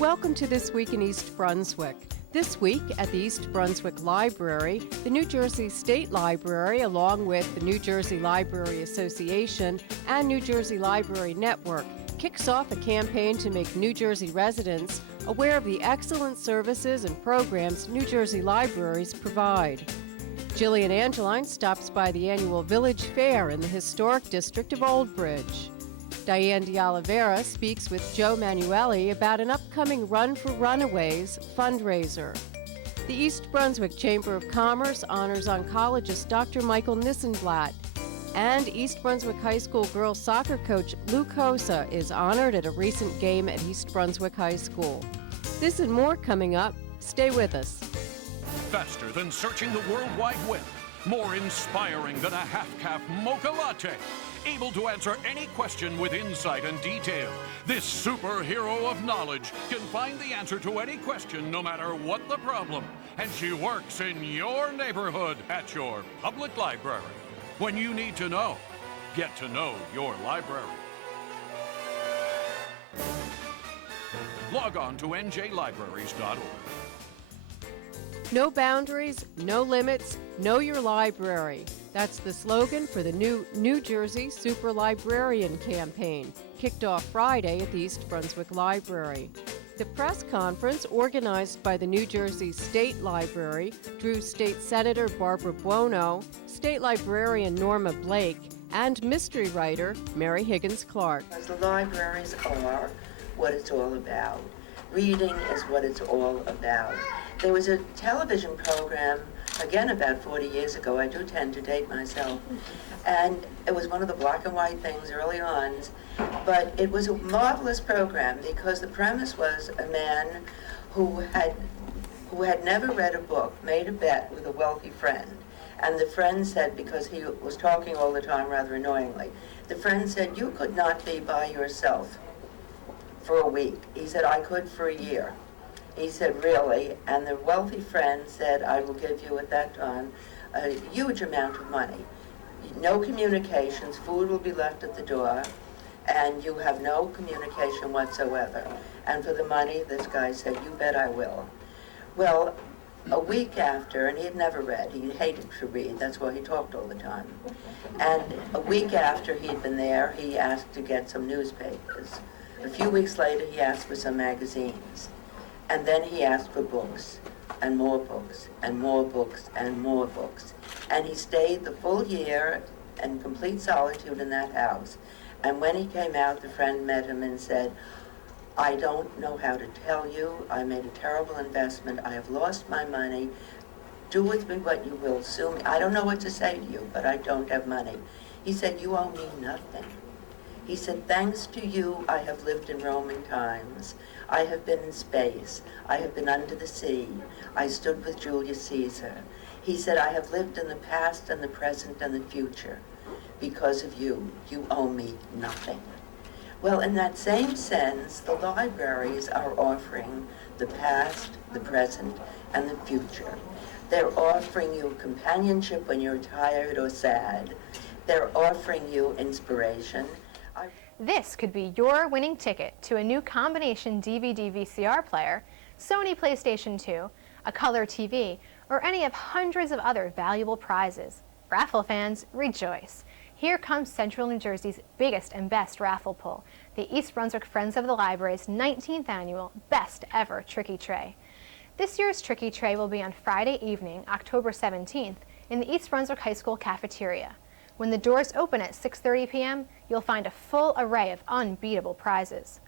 Welcome to This Week in East Brunswick. This week at the East Brunswick Library, the New Jersey State Library, along with the New Jersey Library Association and New Jersey Library Network, kicks off a campaign to make New Jersey residents aware of the excellent services and programs New Jersey libraries provide. Jillian Angeline stops by the annual Village Fair in the historic district of Old Bridge. Diane de Oliveira speaks with Joe Manueli about an upcoming Run for Runaways fundraiser. The East Brunswick Chamber of Commerce honors oncologist Dr. Michael Nissenblatt, and East Brunswick High School girls soccer coach Lou Koza is honored at a recent game at East Brunswick High School. This and more coming up. Stay with us. Faster than searching the World Wide Web. More inspiring than a half-cap mocha latte. Able to answer any question with insight and detail. This superhero of knowledge can find the answer to any question no matter what the problem. And she works in your neighborhood at your public library. When you need to know, get to know your library. Log on to njlibraries.org. No boundaries, no limits, know your library. That's the slogan for the new New Jersey Super Librarian campaign, kicked off Friday at the East Brunswick Library. The press conference, organized by the New Jersey State Library, drew State Senator Barbara Buono, State Librarian Norma Blake, and mystery writer Mary Higgins Clark. Because the libraries are what it's all about. Reading is what it's all about. There was a television program, again about 40 years ago, I do tend to date myself, and it was one of the black and white things early on, but it was a marvelous program because the premise was a man who had never read a book, made a bet with a wealthy friend, and the friend said, because he was talking all the time rather annoyingly, the friend said, "You could not be by yourself for a week." He said, "I could for a year." He said, "Really?" And the wealthy friend said, "I will give you at that time a huge amount of money. No communications, food will be left at the door, and you have no communication whatsoever. And for the money," this guy said, "You bet I will." Well, a week after, and he had never read, he hated to read, that's why he talked all the time. And a week after he'd been there, he asked to get some newspapers. A few weeks later, he asked for some magazines. And then he asked for books, and more books, and more books, and more books. And he stayed the full year in complete solitude in that house. And when he came out, the friend met him and said, "I don't know how to tell you. I made a terrible investment. I have lost my money. Do with me what you will. Sue me. I don't know what to say to you, but I don't have money." He said, "You owe me nothing." He said, "Thanks to you, I have lived in Roman times. I have been in space. I have been under the sea. I stood with Julius Caesar." He said, "I have lived in the past and the present and the future. Because of you, you owe me nothing." Well, in that same sense, the libraries are offering the past, the present, and the future. They're offering you companionship when you're tired or sad. They're offering you inspiration. This could be your winning ticket to a new combination DVD VCR player, Sony PlayStation 2, a color TV, or any of hundreds of other valuable prizes. Raffle fans, rejoice. Here comes Central New Jersey's biggest and best raffle pull, the East Brunswick Friends of the Library's 19th annual Best Ever Tricky Tray. This year's Tricky Tray will be on Friday evening, October 17th, in the East Brunswick High School cafeteria. When the doors open at 6:30 p.m., you'll find a full array of unbeatable prizes.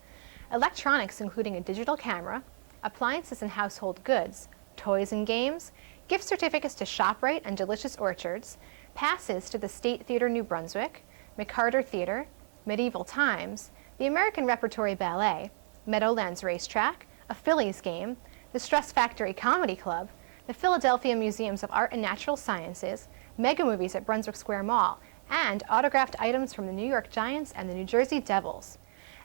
Electronics including a digital camera, appliances and household goods, toys and games, gift certificates to ShopRite and Delicious Orchards, passes to the State Theatre New Brunswick, McCarter Theatre, Medieval Times, the American Repertory Ballet, Meadowlands Racetrack, a Phillies game, the Stress Factory Comedy Club, the Philadelphia Museums of Art and Natural Sciences, mega movies at Brunswick Square Mall, and autographed items from the New York Giants and the New Jersey Devils.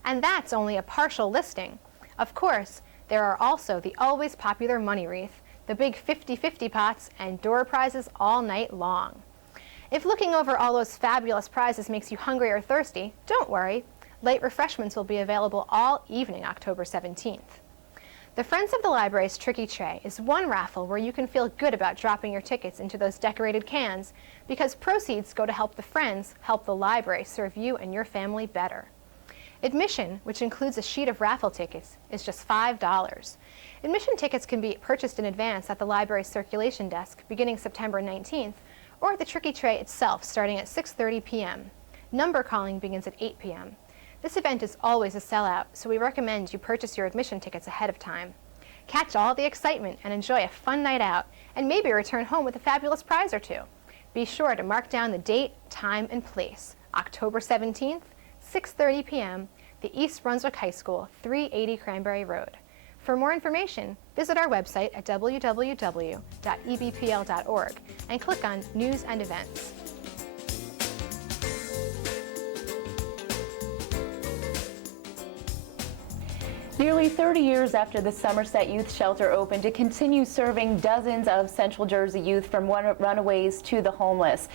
And that's only a partial listing. Of course, there are also the always popular money wreath, the big 50-50 pots, and door prizes all night long. If looking over all those fabulous prizes makes you hungry or thirsty, don't worry. Light refreshments will be available all evening, October 17th. The Friends of the Library's Tricky Tray is one raffle where you can feel good about dropping your tickets into those decorated cans because proceeds go to help the Friends help the library serve you and your family better. Admission, which includes a sheet of raffle tickets, is just $5. Admission tickets can be purchased in advance at the library's circulation desk beginning September 19th or at the Tricky Tray itself starting at 6:30 p.m. Number calling begins at 8 p.m. This event is always a sellout, so we recommend you purchase your admission tickets ahead of time. Catch all the excitement and enjoy a fun night out, and maybe return home with a fabulous prize or two. Be sure to mark down the date, time, and place. October 17th, 6:30 p.m., the East Brunswick High School, 380 Cranberry Road. For more information, visit our website at www.ebpl.org and click on News and Events. Nearly 30 years after the Somerset Youth Shelter opened, it continues serving dozens of Central Jersey youth from Runaways to the homeless.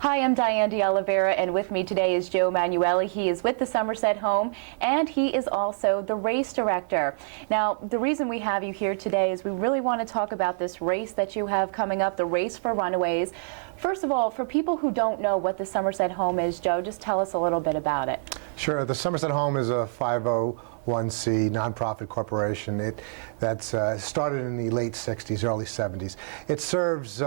Hi, I'm Diane de Oliveira, and with me today is Joe Manueli. He is with the Somerset Home, and he is also the race director. Now, the reason we have you here today is we really want to talk about this race that you have coming up, the Race for Runaways. First of all, for people who don't know what the Somerset Home is, Joe, just tell us a little bit about it. Sure. The Somerset Home is a 501c nonprofit corporation. That's started in the late 60s, early 70s. It serves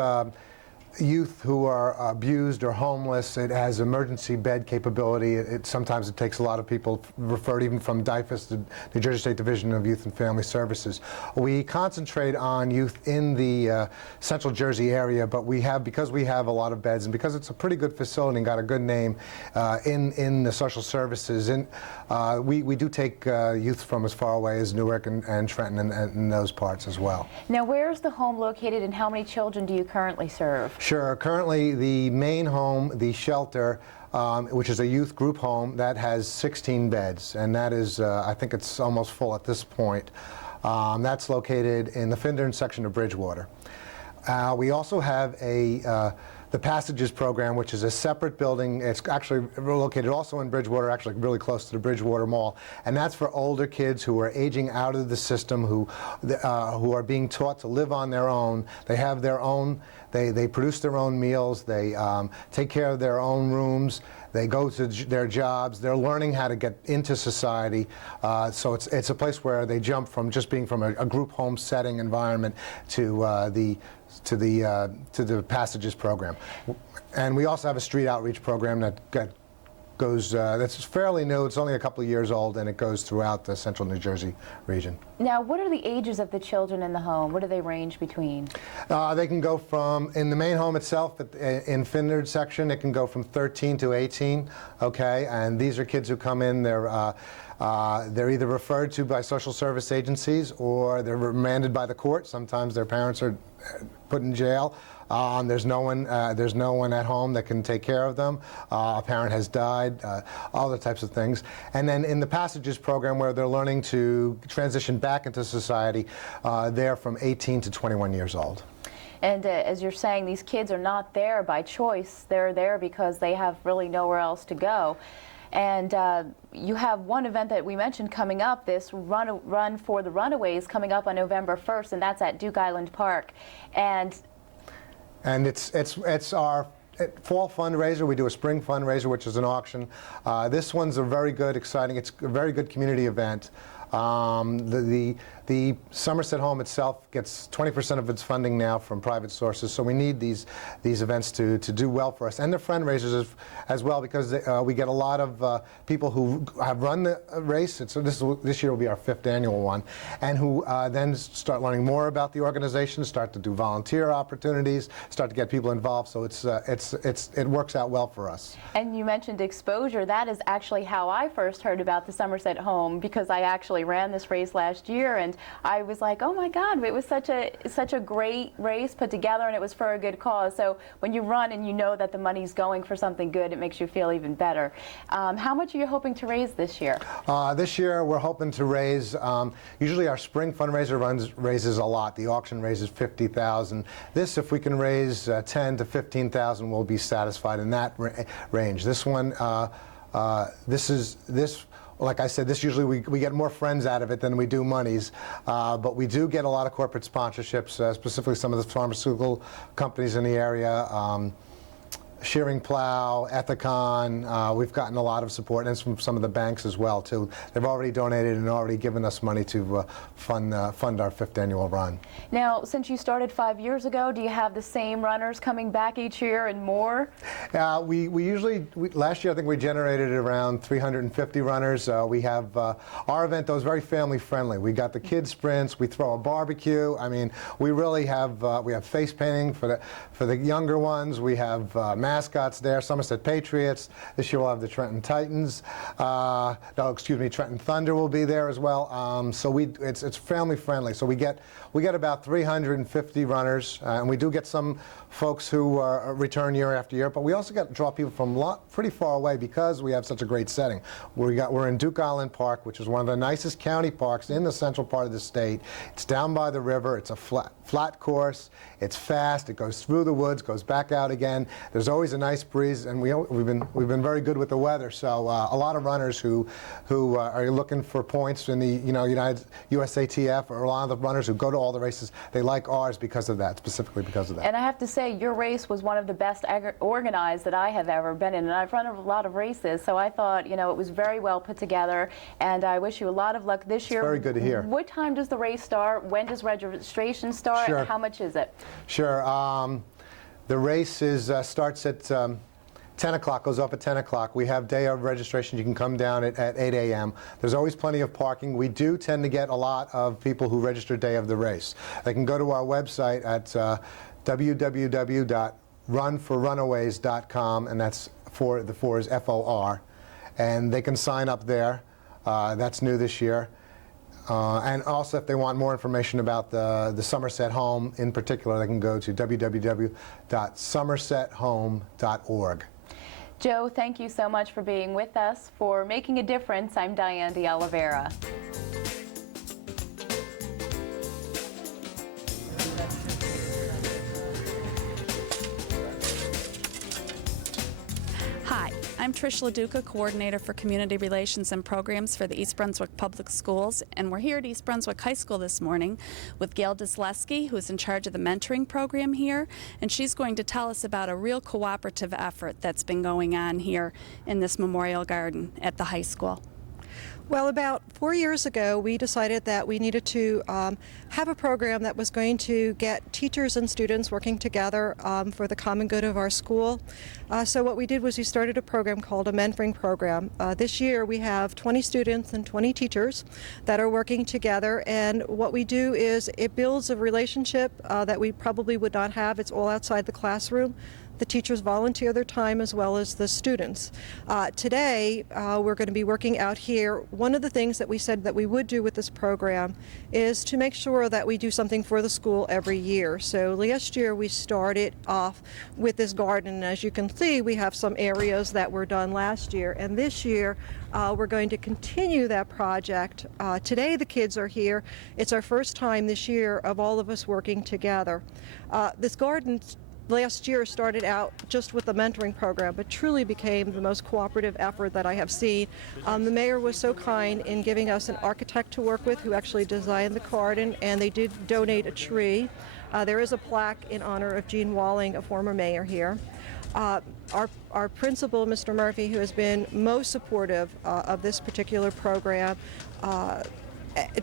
youth who are abused or homeless. It has emergency bed capability. Sometimes it takes a lot of people referred even from DIFAS, the New Jersey State Division of Youth and Family Services. We concentrate on youth in the Central Jersey area, but because we have a lot of beds and because it's a pretty good facility and got a good name in the social services, we do take youth from as far away as Newark and Trenton and those parts as well. Now, where's the home located and how many children do you currently serve? Sure. Currently, the main home, the shelter, which is a youth group home, that has 16 beds, and that is, I think it's almost full at this point. That's located in the Findern section of Bridgewater. We also have the Passages program, which is a separate building. It's actually located also in Bridgewater, actually really close to the Bridgewater Mall, and that's for older kids who are aging out of the system, who are being taught to live on their own. They have their own, they produce their own meals, they take care of their own rooms, they go to their jobs, they're learning how to get into society. So it's a place where they jump from just being from a group home setting environment to the Passages program. And we also have a street outreach program that goes, that's fairly new. It's only a couple of years old, and it goes throughout the Central New Jersey region. Now, what are the ages of the children in the home? What do they range between? They can go from, in the main home itself, in Findern section, it can go from 13 to 18, okay? And these are kids who come in, they're either referred to by social service agencies or they're remanded by the court. Sometimes their parents are put in jail. There's no one at home that can take care of them. A parent has died, all the types of things. And then in the Passages program, where they're learning to transition back into society, they're from 18 to 21 years old. And as you're saying, these kids are not there by choice. They're there because they have really nowhere else to go. And you have one event that we mentioned coming up, this Run for the Runaways, coming up on November 1st, and that's at Duke Island Park. And it's our fall fundraiser. We do a spring fundraiser, which is an auction. This one's a very good, exciting, it's a very good community event. The Somerset Home itself gets 20% of its funding now from private sources, so we need these events to do well for us, and the fundraisers as well, because we get a lot of people who have run the race. So this year will be our 5th annual one, and who then start learning more about the organization, start to do volunteer opportunities, start to get people involved. So it works out well for us. And you mentioned exposure. That is actually how I first heard about the Somerset Home, because I actually ran this race last year, and I was like, oh my God, it was such a great race put together, and it was for a good cause. So when you run and you know that the money's going for something good, it makes you feel even better. How much are you hoping to raise this year? This year we're hoping to raise, usually our spring fundraiser raises a lot. The auction raises $50,000. This, if we can raise $10,000 to $15,000, we'll be satisfied in that range. This one, this like I said, this usually we get more friends out of it than we do monies, but we do get a lot of corporate sponsorships, specifically some of the pharmaceutical companies in the area. Shearing Plow, Ethicon, we've gotten a lot of support, and from some of the banks as well too. They've already donated and already given us money to fund our 5th annual run. Now, since you started 5 years ago, do you have the same runners coming back each year and more? We usually, last year I think we generated around 350 runners. We have, our event though is very family friendly. We got the kids sprints, we throw a barbecue. I mean, we really have, we have face painting for the younger ones. We have mascots there, Somerset Patriots. This year we'll have the Trenton Titans. Trenton Thunder will be there as well. So it's family friendly. So we get about 350 runners, and we do get some folks who return year after year, but we also draw people from pretty far away because we have such a great setting. We're in Duke Island Park, which is one of the nicest county parks in the central part of the state. It's down by the river. It's a flat course. It's fast. It goes through the woods, goes back out again. There's always a nice breeze, and we've been very good with the weather. So a lot of runners who are looking for points in the USATF, or a lot of the runners who go to all the races, they like ours because of that, specifically because of that. And I have to say, your race was one of the best organized that I have ever been in, and I've run a lot of races, so I thought, it was very well put together, and I wish you a lot of luck this year. It's very good to hear. What time does the race start? When does registration start? Sure. How much is it? Sure. The race starts at 10 o'clock, goes off at 10 o'clock. We have day of registration. You can come down at 8 a.m. There's always plenty of parking. We do tend to get a lot of people who register day of the race. They can go to our website at www.runforrunaways.com, and that's the 4 is FOR, and they can sign up there. That's new this year. And also, if they want more information about the Somerset Home in particular, they can go to www.somersethome.org. Joe, thank you so much for being with us. For Making a Difference, I'm Diane de Oliveira. Hi, I'm Trish LaDuca, Coordinator for Community Relations and Programs for the East Brunswick Public Schools, and we're here at East Brunswick High School this morning with Gail Disleski, who's in charge of the mentoring program here, and she's going to tell us about a real cooperative effort that's been going on here in this Memorial Garden at the high school. Well, about 4 years ago, we decided that we needed to have a program that was going to get teachers and students working together for the common good of our school. So what we did was we started a program called a mentoring program. This year we have 20 students and 20 teachers that are working together, and what we do is it builds a relationship that we probably would not have. It's all outside the classroom. The teachers volunteer their time as well as the students. Today, we're going to be working out here. One of the things that we said that we would do with this program is to make sure that we do something for the school every year. So last year we started off with this garden, and as you can see, we have some areas that were done last year, and this year we're going to continue that project. Today the kids are here. It's our first time this year of all of us working together. This garden last year started out just with the mentoring program, but truly became the most cooperative effort that I have seen. The mayor was so kind in giving us an architect to work with who actually designed the garden, and they did donate a tree. There is a plaque in honor of Gene Walling, a former mayor here. Our principal, Mr. Murphy, who has been most supportive of this particular program,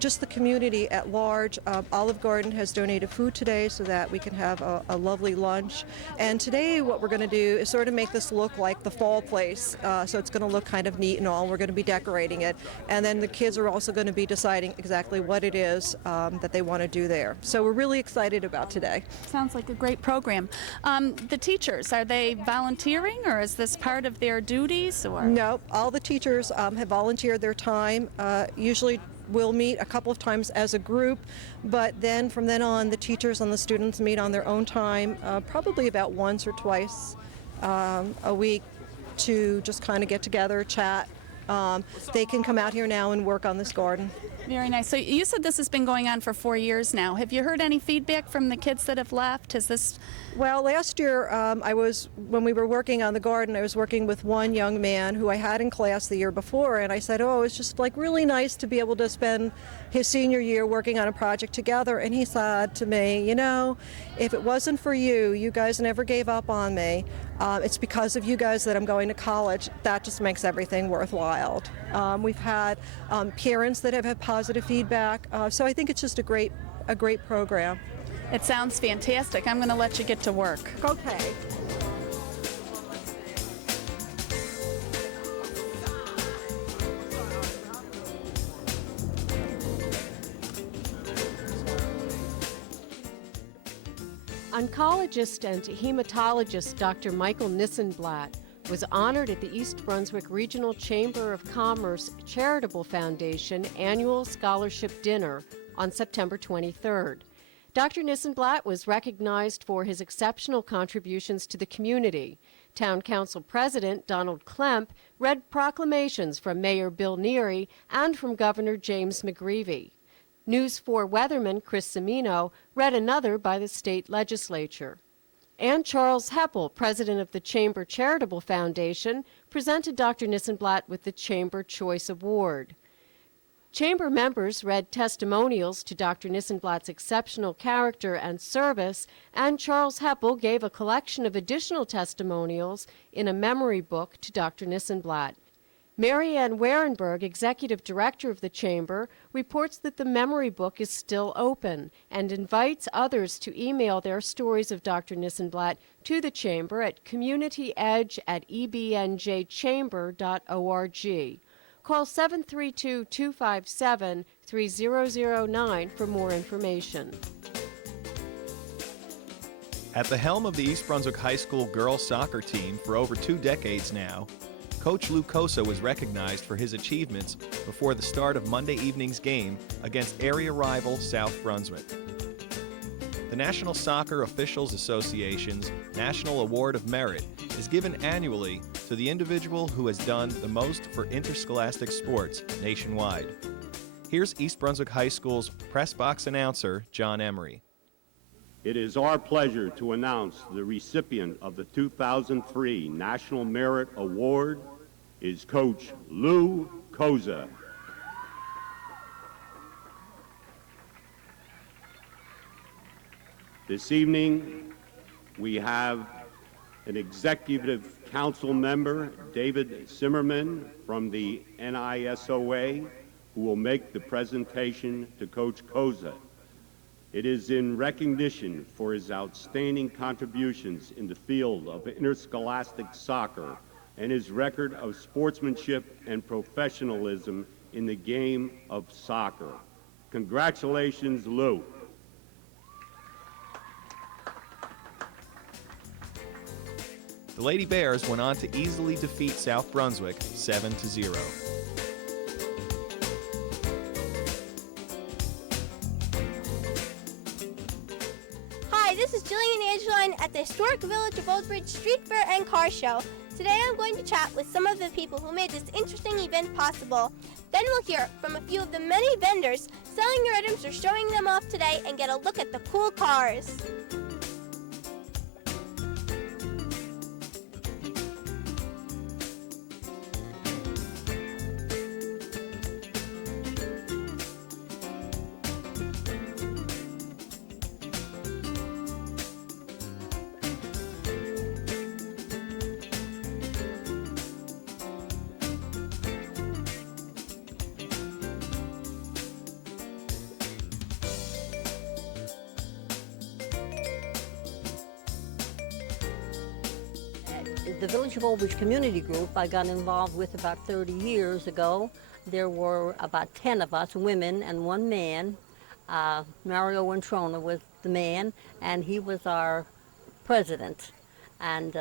just the community at large. Olive Garden has donated food today so that we can have a lovely lunch. And today what we're going to do is sort of make this look like the fall place. So it's going to look kind of neat and all. We're going to be decorating it. And then the kids are also going to be deciding exactly what it is that they want to do there. So we're really excited about today. Sounds like a great program. The teachers, are they volunteering, or is this part of their duties? Or? No, all the teachers have volunteered their time. Usually we'll meet a couple of times as a group, but then from then on the teachers and the students meet on their own time, probably about once or twice a week, to just kind of get together, chat, they can come out here now and work on this garden. Very nice. So you said this has been going on for 4 years now. Have you heard any feedback from the kids that have left? Has this... Well, last year, when we were working on the garden, I was working with one young man who I had in class the year before, and I said, oh, it's just like really nice to be able to spend his senior year working on a project together. And he said to me, you know, if it wasn't for you, you guys never gave up on me. It's because of you guys that I'm going to college. That just makes everything worthwhile. We've had parents that have had positive feedback, so I think it's just a great program. It sounds fantastic. I'm going to let you get to work. Okay. Oncologist and hematologist Dr. Michael Nissenblatt was honored at the East Brunswick Regional Chamber of Commerce Charitable Foundation Annual Scholarship Dinner on September 23rd. Dr. Nissenblatt was recognized for his exceptional contributions to the community. Town Council President Donald Klemp read proclamations from Mayor Bill Neary and from Governor James McGreevey. News 4 weatherman Chris Cimino read another by the state legislature. And Charles Heppel, president of the Chamber Charitable Foundation, presented Dr. Nissenblatt with the Chamber Choice Award. Chamber members read testimonials to Dr. Nissenblatt's exceptional character and service, and Charles Heppel gave a collection of additional testimonials in a memory book to Dr. Nissenblatt. Mary Ann Warenberg, executive director of the Chamber, reports that the memory book is still open and invites others to email their stories of Dr. Nissenblatt to the Chamber at communityedge@ebnjchamber.org. Call 732-257-3009 for more information. At the helm of the East Brunswick High School girls soccer team for over 2 decades now, Coach Lou Koza was recognized for his achievements before the start of Monday evening's game against area rival South Brunswick. The National Soccer Officials Association's National Award of Merit is given annually to the individual who has done the most for interscholastic sports nationwide. Here's East Brunswick High School's press box announcer, John Emery. It is our pleasure to announce the recipient of the 2003 National Merit Award is Coach Lou Koza. This evening, we have an executive council member, David Zimmerman, from the NISOA, who will make the presentation to Coach Koza. It is in recognition for his outstanding contributions in the field of interscholastic soccer and his record of sportsmanship and professionalism in the game of soccer. Congratulations, Lou. The Lady Bears went on to easily defeat South Brunswick 7-0. Hi, this is Jillian Angeline at the historic village of Old Bridge Street Fair and Car Show. Today I'm going to chat with some of the people who made this interesting event possible. Then we'll hear from a few of the many vendors selling their items or showing them off today and get a look at the cool cars. The Village of Old Bridge Community Group I got involved with about 30 years ago. There were about 10 of us, women and one man. Mario Wentrona was the man, and he was our president. And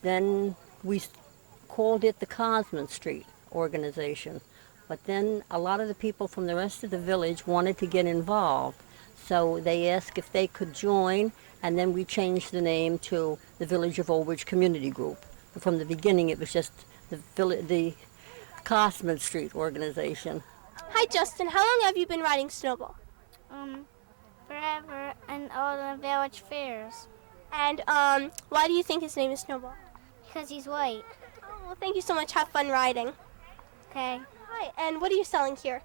then we called it the Cosman Street Organization. But then a lot of the people from the rest of the village wanted to get involved. So they asked if they could join, and then we changed the name to the Village of Old Bridge Community Group. From the beginning, it was just the Cosman Street organization. Hi, Justin. How long have you been riding Snowball? Forever, and all the village fairs. And why do you think his name is Snowball? Because he's white. Oh, well, thank you so much. Have fun riding. Okay. Hi, and what are you selling here?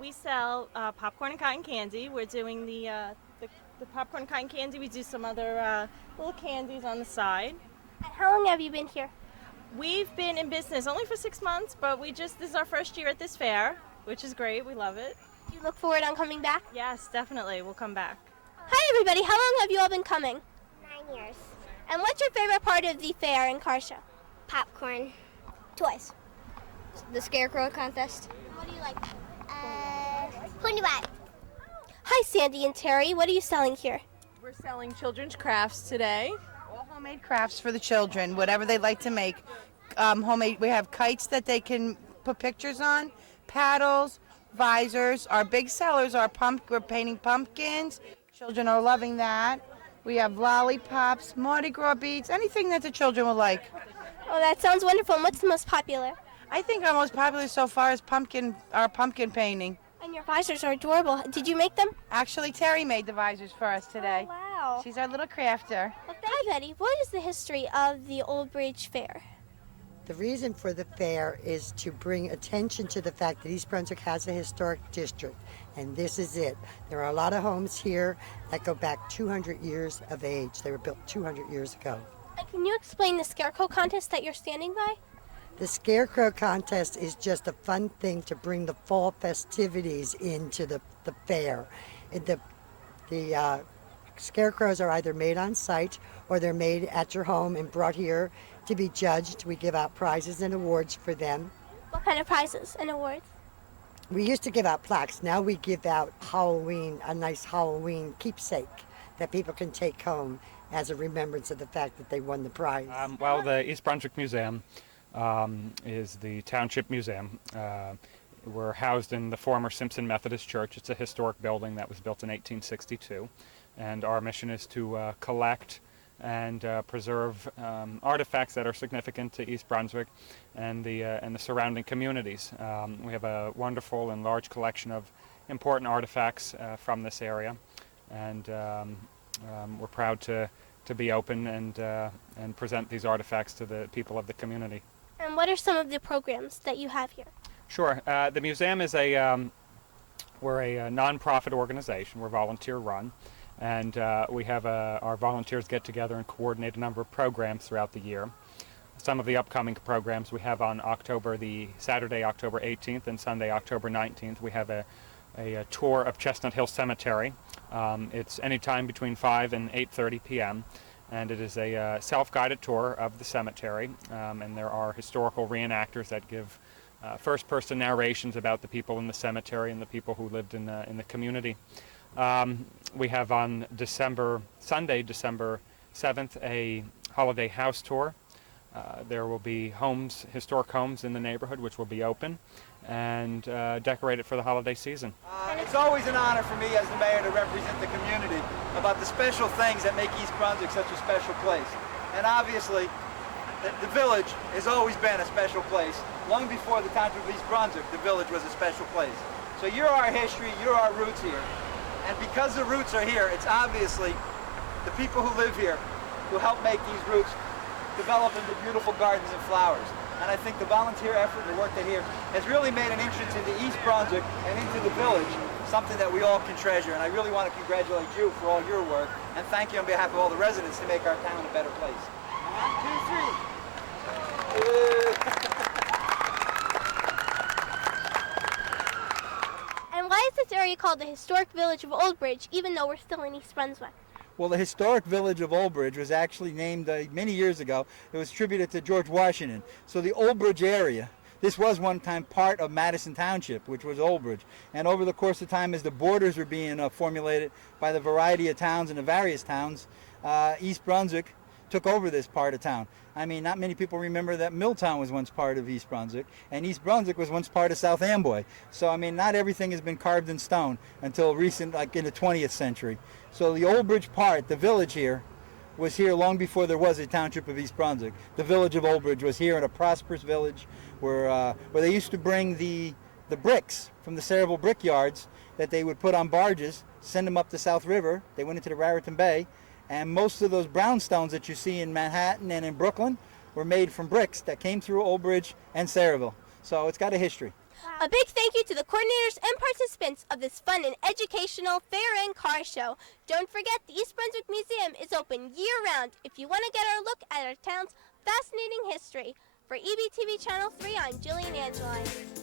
We sell popcorn and cotton candy. We're doing the popcorn and cotton candy. We do some other little candies on the side. And how long have you been here? We've been in business only for 6 months, but this is our first year at this fair, which is great. We love it. Do you look forward on coming back? Yes, definitely. We'll come back. Hi, everybody. How long have you all been coming? 9 years. And what's your favorite part of the fair and car show? Popcorn. Toys. The scarecrow contest. What do you like? Fundraiser. Hi, Sandy and Terry. What are you selling here? We're selling children's crafts today. All homemade crafts for the children, whatever they like to make. Homemade. We have kites that they can put pictures on, paddles, visors. Our big sellers are we're painting pumpkins. Children are loving that. We have lollipops, Mardi Gras beads, anything that the children will like. Oh, that sounds wonderful. And what's the most popular? I think our most popular so far is our pumpkin painting. And your visors are adorable. Did you make them? Actually, Terry made the visors for us today. Oh, wow. She's our little crafter. Well, hi, Betty. What is the history of the Old Bridge Fair? The reason for the fair is to bring attention to the fact that East Brunswick has a historic district, and this is it. There are a lot of homes here that go back 200 years of age. They were built 200 years ago. And can you explain the scarecrow contest that you're standing by? The Scarecrow Contest is just a fun thing to bring the fall festivities into the fair. The scarecrows are either made on site or they're made at your home and brought here to be judged. We give out prizes and awards for them. What kind of prizes and awards? We used to give out plaques. Now we give out a nice Halloween keepsake that people can take home as a remembrance of the fact that they won the prize. Well, the East Brunswick Museum is the Township Museum. We're housed in the former Simpson Methodist Church. It's a historic building that was built in 1862, and our mission is to collect and preserve artifacts that are significant to East Brunswick and the surrounding communities. We have a wonderful and large collection of important artifacts from this area, and we're proud to be open and present these artifacts to the people of the community. And what are some of the programs that you have here? Sure. The museum is we're a non-profit organization. We're volunteer run, and we have our volunteers get together and coordinate a number of programs throughout the year. Some of the upcoming programs we have on Saturday, October 18th and Sunday, October 19th, we have a tour of Chestnut Hill Cemetery. It's anytime between 5 and 8:30 p.m. and it is a self-guided tour of the cemetery, and there are historical reenactors that give first-person narrations about the people in the cemetery and the people who lived in the community. We have on Sunday, December 7th, a holiday house tour. There will be historic homes in the neighborhood which will be open and decorated for the holiday season. It's always an honor for me as the mayor to represent the community about the special things that make East Brunswick such a special place. And obviously, the village has always been a special place. Long before the township of East Brunswick, the village was a special place. So you're our history, you're our roots here. And because the roots are here, it's obviously the people who live here who help make these roots develop into beautiful gardens and flowers. And I think the volunteer effort and the work they here has really made an entrance into East Brunswick and into the village, something that we all can treasure. And I really want to congratulate you for all your work and thank you on behalf of all the residents to make our town a better place. 1, 2, 3. And why is this area called the Historic Village of Old Bridge, even though we're still in East Brunswick? Well, the historic village of Old Bridge was actually named many years ago. It was attributed to George Washington. So the Old Bridge area, this was one time part of Madison Township, which was Old Bridge. And over the course of time, as the borders were being formulated by the variety of towns and the various towns, East Brunswick took over this part of town. I mean, not many people remember that Milltown was once part of East Brunswick, and East Brunswick was once part of South Amboy. So, I mean, not everything has been carved in stone until recent, like in the 20th century. So the Old Bridge part, the village here, was here long before there was a township of East Brunswick. The village of Old Bridge was here, in a prosperous village where they used to bring the bricks from the Saraville brick yards that they would put on barges, send them up the South River. They went into the Raritan Bay, and most of those brownstones that you see in Manhattan and in Brooklyn were made from bricks that came through Old Bridge and Saraville. So it's got a history. A big thank you to the coordinators and participants of this fun and educational fair and car show. Don't forget, the East Brunswick Museum is open year-round if you want to get our look at our town's fascinating history. For EBTV Channel 3, I'm Jillian Angeline.